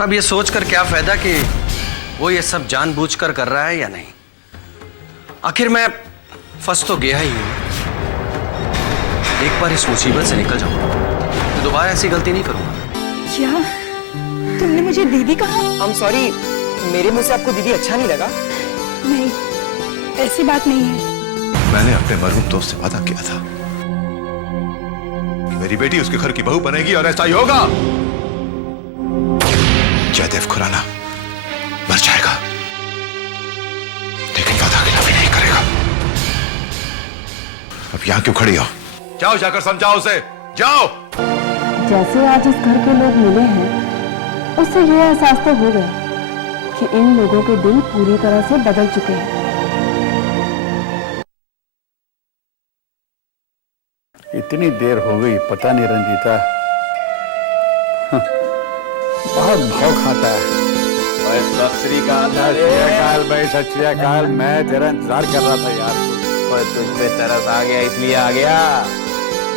अब ये सोचकर क्या फायदा कि वो ये सब जानबूझकर कर रहा है या नहीं। आखिर मैं फंस तो गया ही हूं। एक बार इस मुसीबत से निकल जाऊंगा तो दोबारा ऐसी गलती नहीं करूंगा। क्या तुमने मुझे दीदी कहा? I'm sorry, मेरे मुंह से आपको दीदी अच्छा नहीं लगा? नहीं, ऐसी बात नहीं है। मैंने अपने मरहूम दोस्त से वादा किया था कि मेरी बेटी उसके घर की बहू बनेगी और ऐसा ही होगा। जयदेव खुराना मर जाएगा लेकिन वादा खिलाफी नहीं करेगा। अब यहां क्यों खड़ी हो? जाओ जाकर समझाओ उसे, जाओ। जैसे आज इस घर के लोग मिले हैं, उससे यह एहसास तो हो गया कि इन लोगों के दिल पूरी तरह से बदल चुके हैं। इतनी देर हो गई, पता नहीं रंजीता बहुत भाव खाता है। सत श्री अकाल भाई, सत श्री अकाल। मैं तेरा इंतजार कर रहा था यार। तुझ पे तरस आ गया इसलिए आ गया।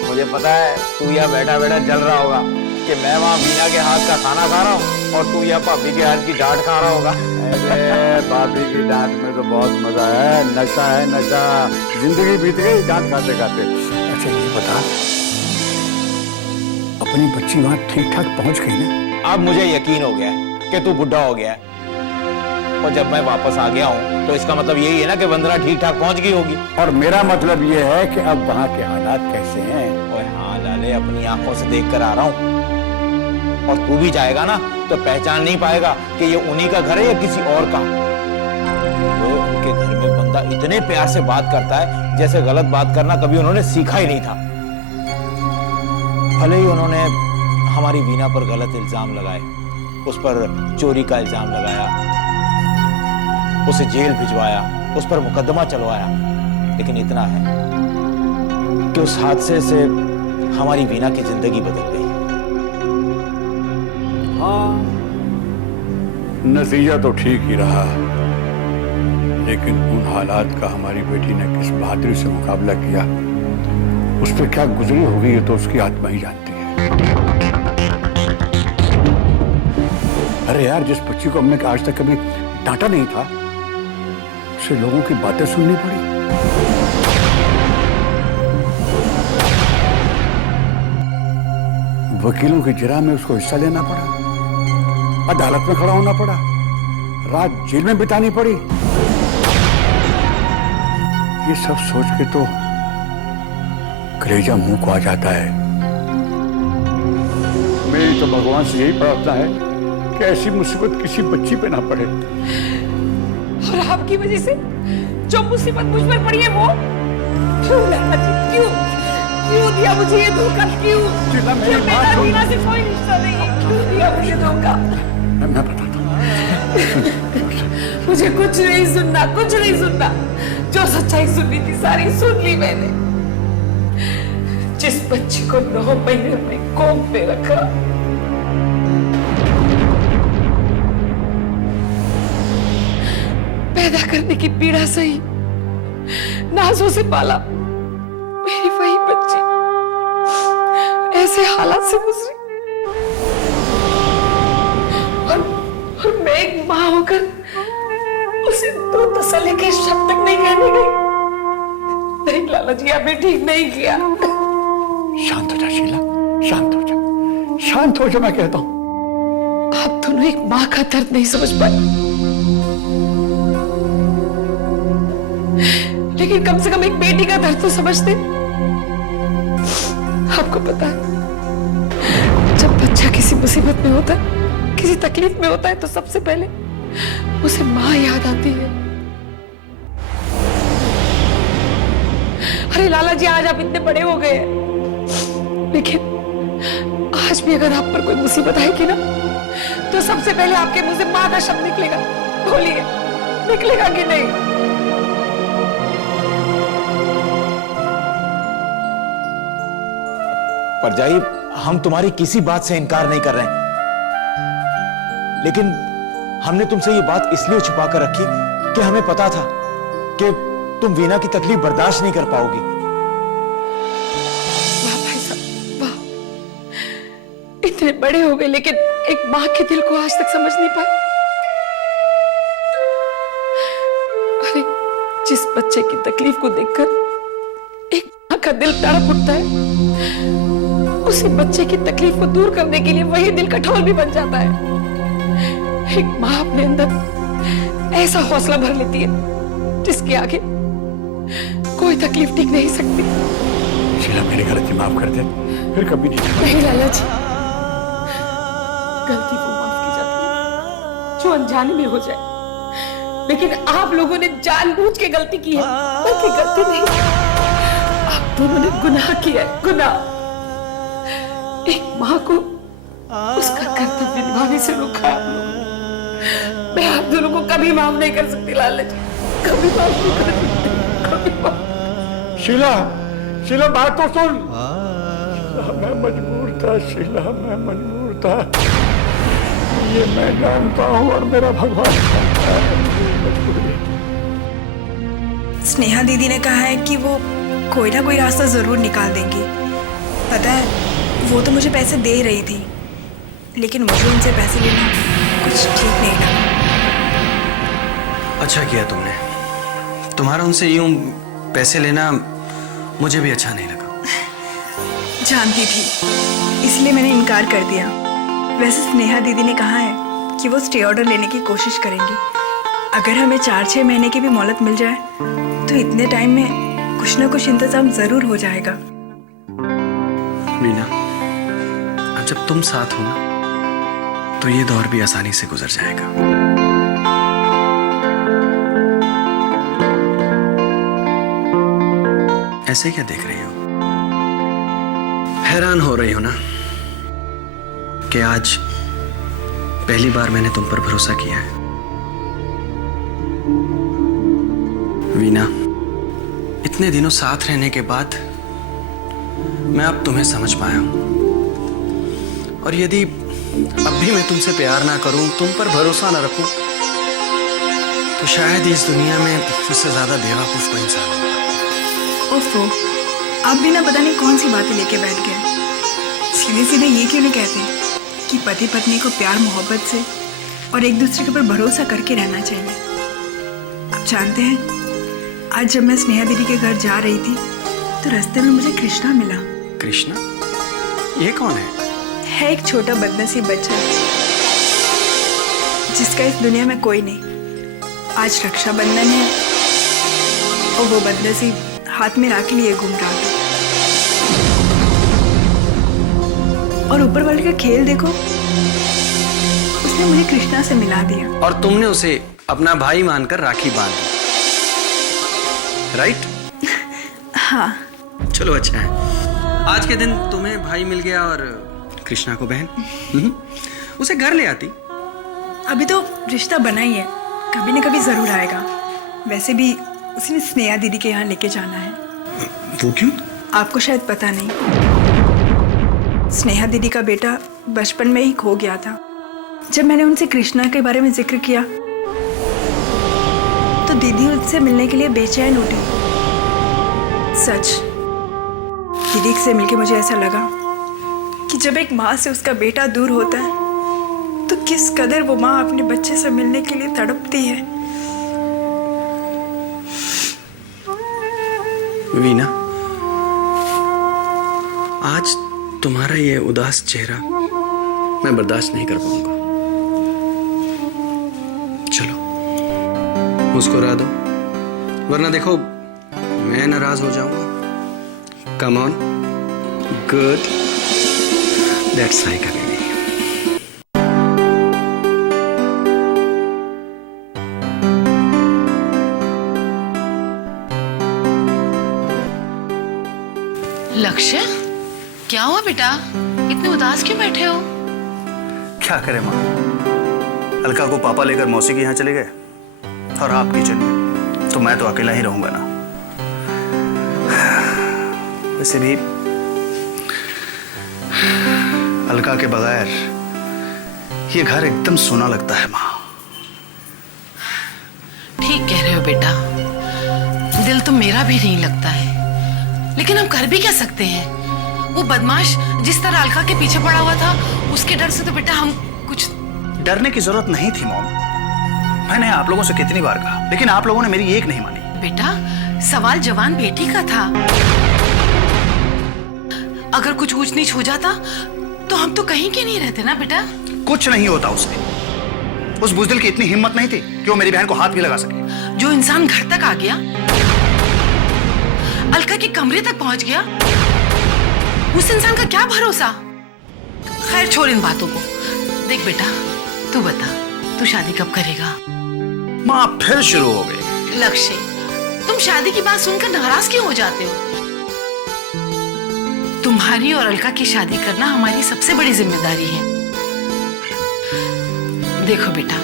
मुझे पता है तू यहाँ बैठा बैठा जल रहा होगा कि मैं वहाँ वीना के हाथ का खाना खा रहा हूँ और तू यहाँ भाभी के हाथ की डांट खा रहा होगा। अरे भाभी की डांट में तो बहुत मजा है। नशा है नशा, जिंदगी बीत गई डांट खाते खाते। अच्छा ये बता, अपनी बच्ची वहाँ ठीक ठाक पहुँच गई ना? अब मुझे यकीन हो गया है कि तू बुढ़ा हो गया है और जब मैं वापस आ गया हूँ तो इसका मतलब यही है ना कि वंदना ठीक ठाक पहुंच गई होगी। और मेरा मतलब ये है कि अब वहाँ के हालात कैसे हैं? ओए हाँ लाले, अपनी आंखों से देख कर आ रहा हूँ। और तू भी जाएगा ना तो पहचान नहीं पाएगा कि ये उन्हीं का घर है या किसी और का। वो उनके घर में बंदा इतने प्यार से बात करता है जैसे गलत बात करना कभी उन्होंने सीखा ही नहीं था। भले ही उन्होंने हमारी वीना पर गलत इल्जाम लगाए, उस पर चोरी का इल्जाम लगाया, उसे जेल भिजवाया, उस पर मुकदमा चलवाया, लेकिन इतना है कि उस हादसे से हमारी वीना की जिंदगी बदल गई। हाँ, नतीजा तो ठीक ही रहा, लेकिन उन हालात का हमारी बेटी ने किस बहादुरी से मुकाबला किया, उस पर क्या गुजरी होगी ये तो उसकी आत्मा ही जानती है। अरे यार, जिस बच्ची को हमने आज तक कभी डांटा नहीं था, उसे लोगों की बातें सुननी पड़ी। वकीलों की जिरा में उसको हिस्सा लेना पड़ा, अदालत में खड़ा होना पड़ा, रात जेल में बितानी पड़ी। ये सब सोच के तो कलेजा मुंह को आ जाता है। मेरी तो भगवान से यही प्रार्थना है कि ऐसी मुसीबत किसी बच्ची पे ना पड़े। और आपकी वजह से जो मुसीबत मुझ पर पड़ी है वो क्यों लैला जी, क्यों दिया मुझे ये धोखा? क्यों मेरा वीना से कोई रिश्ता नहीं है? क्यों दिया मुझे धोखा? मैं बताता हूँ। मुझे कुछ नहीं सुनना, कुछ नहीं सुनना। जो सच्चाई सुननी थी सारी सुन ली मैंने। जिस बच्ची को 9 महीने में कोख में रखा, पैदा करने की पीड़ा सही, नाजों से पाला, मेरी वही बच्ची ऐसे हालात से गुजरी। और मैं एक मां होकर उसे 2 तसल्ली के शब्द तक नहीं कहने गई। नहीं लाला जी, आपने ठीक नहीं किया। शांत हो जा शीला, शांत हो जा, शांत हो जा, मैं कहता हूं। आप दोनों एक मां का दर्द नहीं समझ पाए, लेकिन कम से कम एक बेटी का दर्द तो समझते। आपको पता है, जब बच्चा किसी मुसीबत में होता है, किसी तकलीफ में होता है, तो सबसे पहले उसे मां याद आती है। अरे लाला जी, आज आप इतने बड़े हो गए हैं, लेकिन आज भी अगर आप पर कोई मुसीबत आएगी ना, तो सबसे पहले आपके मुंह से मां का शब्द निकलेगा। बोलिए, निकलेगा कि नहीं? परजाई, हम तुम्हारी किसी बात से इनकार नहीं कर रहे हैं, लेकिन हमने तुमसे ये बात इसलिए छुपा कर रखी कि हमें पता था कि तुम वीना की तकलीफ बर्दाश्त नहीं कर पाओगी। वाह भाई साहब, वाह। इतने बड़े हो गए लेकिन एक माँ के दिल को आज तक समझ नहीं पाए। अरे जिस बच्चे की तकलीफ को देखकर एक माँ का दिल तड़प उठता है, उसी बच्चे की तकलीफ को दूर करने के लिए वही दिल कठोर भी बन जाता है। एक माँ अपने अंदर ऐसा हौसला भर लेती है जिसके आगे कोई तकलीफ टिक नहीं सकती। शीला, मेरी गलती माफ कर दे, फिर कभी नहीं। नहीं लाला जी, गलती वो माफ की जाती है जो अनजाने में हो जाए, लेकिन आप लोगों ने जानबूझ के गलती की है, बल्कि गलती नहीं, आप दोनों ने गुनाह किया है, गुनाह। एक माँ को उसका कर्तव्य निभाने से रोका है आप लोगों ने। मैं आप दोनों को कभी माफ नहीं कर सकती लाला जी, कभी माफ नहीं कर सकती, कभी माफ। शीला, शीला बात तो सुन। शीला, मैं मजबूर था शीला, मैं मजबूर था, ये मैं जानता हूँ और मेरा भगवान जानता है मजबूरी। स्नेहा दीदी ने कहा है कि वो कोई ना कोई रास्ता जरूर निकाल देंगी। पता है, वो तो मुझे पैसे दे रही थी, लेकिन मुझे उनसे पैसे लेना कुछ ठीक नहीं लगा। अच्छा किया तुमने, तुम्हारा उनसे यूं पैसे लेना मुझे भी अच्छा नहीं लगा। जानती थी, इसलिए मैंने इनकार कर दिया। वैसे स्नेहा दीदी ने कहा है कि वो स्टे ऑर्डर लेने की कोशिश करेंगी। अगर हमें 4-6 महीने की भी मोहलत मिल जाए तो इतने टाइम में कुछ ना कुछ इंतजाम जरूर हो जाएगा। वीना, अब जब तुम साथ हो ना तो ये दौर भी आसानी से गुजर जाएगा। ऐसे क्या देख रही हो? हैरान हो रही हो ना कि आज पहली बार मैंने तुम पर भरोसा किया है। वीना, इतने दिनों साथ रहने के बाद मैं अब तुम्हें समझ पाया हूं, और यदि अब भी मैं तुमसे प्यार ना करूं, तुम पर भरोसा ना रखूं, तो शायद इस दुनिया में उससे ज्यादा बेवकूफ कोई इंसान होगा। ओफो, आप भी ना पता नहीं कौन सी बातें लेके बैठ गए। सीधे सीधे ये क्यों नहीं कहते कि पति पत्नी को प्यार मोहब्बत से और एक दूसरे के ऊपर भरोसा करके रहना चाहिए। आप जानते हैं, आज जब मैं स्नेहा दीदी के घर जा रही थी तो रास्ते में मुझे कृष्णा मिला। कृष्णा? ये कौन है? है एक छोटा बदनसीब बच्चा जिसका इस दुनिया में कोई नहीं। आज रक्षाबंधन है और वो बदनसीब हाथ में राखी लिए घूम रहा था। और ऊपर वाले का खेल देखो, उसने मुझे कृष्णा से मिला दिया। और तुमने उसे अपना भाई मानकर राखी बांध दी, राइट? हाँ। चलो अच्छा है, आज के दिन तुम्हें भाई मिल गया और कृष्णा को बहन। उसे घर ले आती। अभी तो रिश्ता बना ही है, कभी न कभी जरूर आएगा। वैसे भी उसने स्नेहा दीदी के यहाँ लेके जाना है। वो क्यों? आपको शायद पता नहीं, स्नेहा दीदी का बेटा बचपन में ही खो गया था। जब मैंने उनसे कृष्णा के बारे में जिक्र किया तो दीदी उससे मिलने के लिए बेचैन उठी। सच, दीदी से मिलके मुझे ऐसा लगा कि जब एक माँ से उसका बेटा दूर होता है तो किस कदर वो माँ अपने बच्चे से मिलने के लिए तड़पती है। वीना, आज तुम्हारा ये उदास चेहरा मैं बर्दाश्त नहीं कर पाऊंगा। चलो मुस्कुरा दो, वरना देखो मैं नाराज हो जाऊंगा। Come on, good, that's like a baby. लक्ष्य, क्या हुआ बेटा? इतने उदास क्यों बैठे हो? क्या करें माँ, अलका को पापा लेकर मौसी के यहाँ चले गए और आप किचन में, तो मैं तो अकेला ही रहूंगा ना। वैसे भी अलका के बगैर ये घर एकदम सूना लगता है माँ। ठीक कह रहे हो बेटा, दिल तो मेरा भी नहीं लगता है, लेकिन हम कर भी क्या सकते हैं? वो बदमाश जिस तरह अलका के पीछे पड़ा हुआ था, उसके डर से तो बेटा हम कुछ। डरने की जरूरत नहीं थी मॉम। मैंने आप लोगों से कितनी बार कहा, लेकिन आप लोगों ने मेरी एक नहीं मानी। बेटा सवाल जवान बेटी का था। अगर कुछ ऊंच नीच हो जाता तो हम तो कहीं के नहीं रहते ना बेटा। कुछ नहीं होता उससे। उस बुजदिल की इतनी हिम्मत नहीं थी कि वो मेरी बहन को हाथ भी लगा सके। जो इंसान घर तक आ गया, अलका के कमरे तक पहुंच गया, उस इंसान का क्या भरोसा। खैर छोड़ इन बातों को। देख बेटा, तू बता, तू शादी कब करेगा? माँ फिर शुरू हो गई। लक्ष्य, तुम शादी की बात सुनकर नाराज क्यों हो जाते हो? तुम्हारी और अलका की शादी करना हमारी सबसे बड़ी जिम्मेदारी है। देखो बेटा,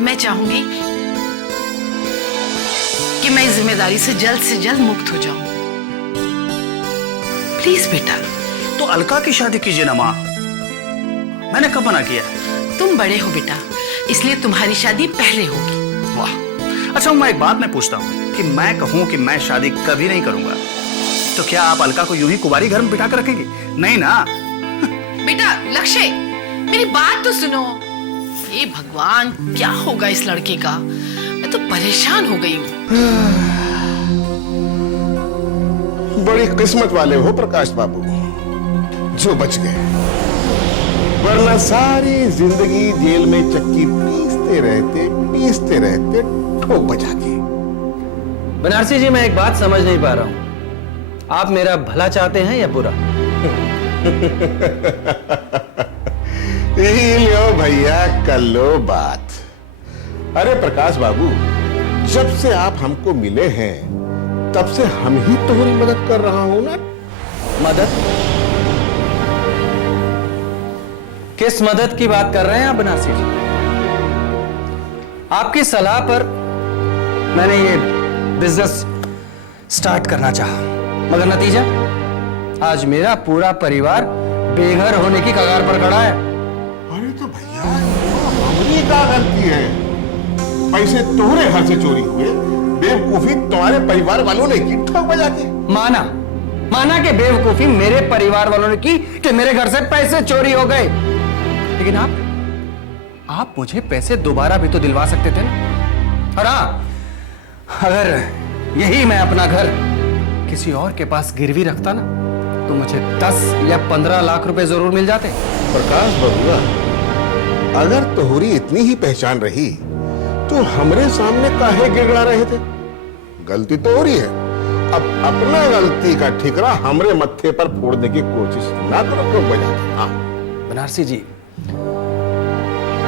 मैं चाहूंगी कि मैं इस जिम्मेदारी से जल्द मुक्त हो जाऊं। प्लीज बेटा। तो अलका की शादी कीजिए ना माँ। मैंने कब मना किया? तुम बड़े हो बेटा, इसलिए तुम्हारी शादी पहले होगी। वाह। अच्छा मैं एक बात मैं पूछता हूँ कि मैं कहूँ कि मैं शादी कभी नहीं करूंगा, तो क्या आप अलका को यूं ही कुंवारी घर में बिठा कर रखेंगे? नहीं ना। बेटा लक्ष्य, मेरी बात तो सुनो। हे भगवान, क्या होगा इस लड़के का? मैं तो परेशान हो गई हूँ। बड़ी किस्मत वाले हो प्रकाश बाबू, जो बच गए, वरना सारी जिंदगी जेल में चक्की पीसते रहते ठोक बजा के। बनारसी जी, मैं एक बात समझ नहीं पा रहा हूं, आप मेरा भला चाहते हैं या बुरा? लो भैया, कर लो बात। अरे प्रकाश बाबू, जब से आप हमको मिले हैं तब से हम ही तुम्हारी मदद कर रहा हूं ना। मदद? किस मदद की बात कर रहे हैं आप बनारसी जी? आपकी सलाह पर मैंने ये बिजनेस स्टार्ट करना चाहा, मगर नतीजा आज मेरा पूरा परिवार बेघर होने की कगार पर खड़ा है। अरे तो भैया, हमारी क्या गलती है? पैसे तुम्हारे घर से चोरी हुए, बेवकूफी तुम्हारे परिवार वालों ने की ठोक बजा के। माना कि बेवकूफी मेरे परिवार वालों ने की कि मेरे घर से पैसे चोरी हो गए, लेकिन आप मुझे पैसे दोबारा भी तो दिलवा सकते थे ना। और हाँ, अगर यही मैं अपना घर किसी और के पास गिरवी रखता ना, तो मुझे 10 या 15 लाख रुपए जरूर मिल जाते। प्रकाश बबुआ, अगर तोहरी इतनी ही पहचान रही तो हमरे सामने काहे गिड़गड़ा रहे थे? गलती तो हो रही है, अब अपना गलती का ठिकरा हमरे मत्थे पर फोड़ने की कोशिश ना करो। क्यों बजा? हाँ बनारसी जी,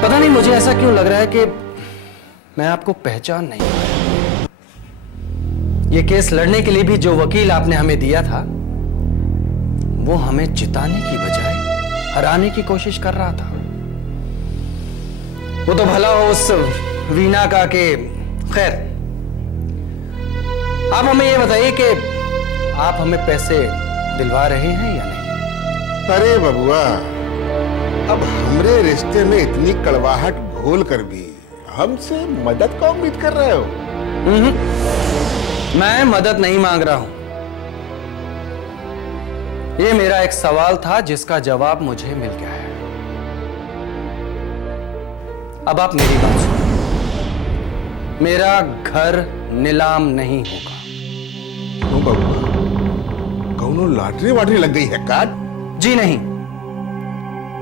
पता नहीं मुझे ऐसा क्यों लग रहा है कि मैं आपको पहचान नहीं पाया। ये केस लड़ने के लिए भी जो वकील आपने हमें दिया था, वो हमें जिताने की बजाय हराने की कोशिश कर रहा था। वो तो भला हो उस वीना का के। खैर, आप हमें ये बताइए कि आप हमें पैसे दिलवा रहे हैं या नहीं? अरे बबुआ, अब हमरे रिश्ते में इतनी कड़वाहट घोल कर भी हमसे मदद का उम्मीद कर रहे हो? मैं मदद नहीं मांग रहा हूं। ये मेरा एक सवाल था जिसका जवाब मुझे मिल गया है। अब आप मेरी बात सुनो। मेरा घर नीलाम नहीं होगा। क्यों बबुआ, कौनो लॉटरी वाटरी लग गई है का? जी नहीं,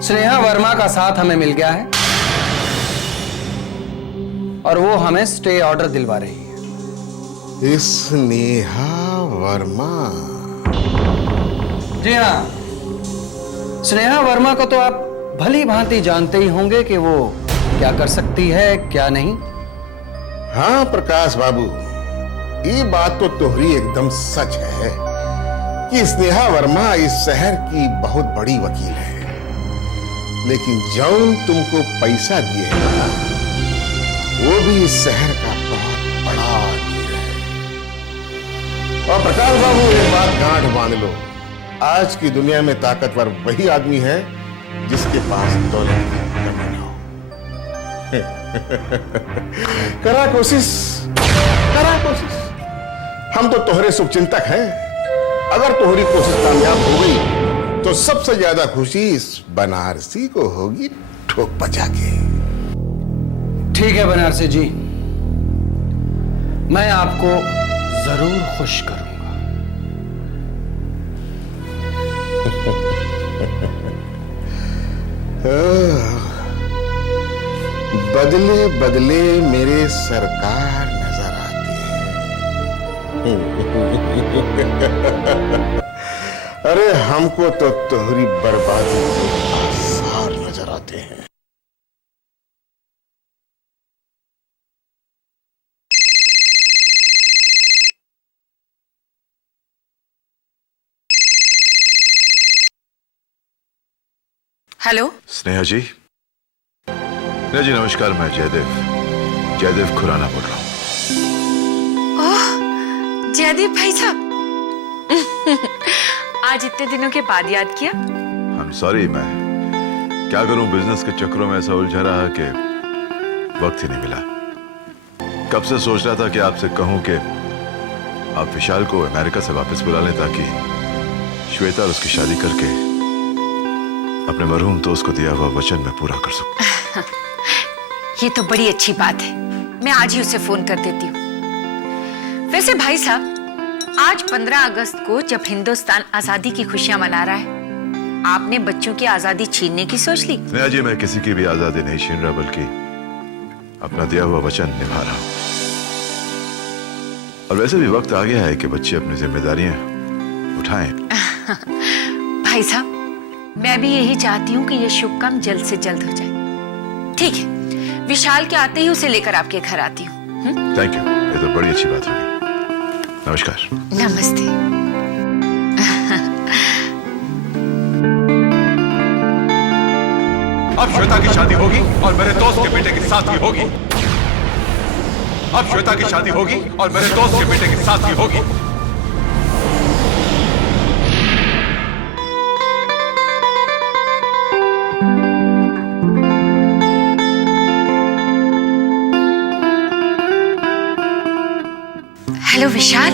स्नेहा वर्मा का साथ हमें मिल गया है और वो हमें स्टे ऑर्डर दिलवा रही है। स्नेहा वर्मा? जी हाँ, स्नेहा वर्मा को तो आप भली भांति जानते ही होंगे कि वो क्या कर सकती है, क्या नहीं। हाँ प्रकाश बाबू, ये बात तो तोहरी एकदम सच है कि स्नेहा वर्मा इस शहर की बहुत बड़ी वकील है, लेकिन जौन तुमको पैसा दिए है ना, वो भी इस शहर का बहुत बड़ा वकील है। और प्रकाश बाबू, एक बात गांठ बांध लो, आज की दुनिया में ताकतवर वही आदमी है जिसके पास दौलत की कमी ना हो। करा कोशिश। हम तो तोहरे शुभचिंतक हैं। अगर तोहरी कोशिश कामयाब हो गई तो सबसे ज्यादा खुशी इस बनारसी को होगी ठोक बजा के। ठीक है बनारसी जी, मैं आपको जरूर खुश करूंगा। बदले बदले मेरे सरकार नजर आती है। अरे हमको तो तोहरी बर्बादी के आसार नजर आते हैं। हेलो स्नेहा जी, स्नेहा जी नमस्कार। मैं जयदेव खुराना बोल रहा हूँ। ओह जयदीप भाई साहब, आज इतने दिनों के बाद याद किया। आई एम सॉरी, मैं क्या करूं, बिजनेस के चक्करों में ऐसा उलझा रहा कि वक्त ही नहीं मिला। कब से सोच रहा था कि आपसे कहूं कि आप विशाल को अमेरिका से वापस बुला लें ताकि श्वेता और उसकी शादी करके अपने मरहूम दोस्त को दिया हुआ वचन मैं पूरा कर सकूं। ये तो बड़ी अच्छी बात है, मैं आज ही उसे फोन कर देती हूँ। वैसे भाई साहब, आज 15 अगस्त को जब हिंदुस्तान आजादी की खुशियां मना रहा है, आपने बच्चों की आजादी छीनने की सोच ली? नहीं जी, मैं किसी की भी आजादी नहीं छीन रहा, बल्कि अपना दिया हुआ वचन निभा रहा हूं। और वैसे भी वक्त आ गया है कि बच्चे अपनी जिम्मेदारियां उठाएं। भाई साहब, मैं भी यही चाहती हूँ कि ये शुभ काम जल्द से जल्द हो जाए। ठीक है, विशाल के आते ही उसे लेकर आपके घर आती हूँ। थैंक यू, ये तो बड़ी अच्छी बात होगी। नमस्कार। नमस्ते। अब श्वेता की शादी होगी और मेरे दोस्त के बेटे के साथ ही होगी। अब श्वेता की शादी होगी और मेरे दोस्त के बेटे के साथ ही होगी। हेलो विशाल।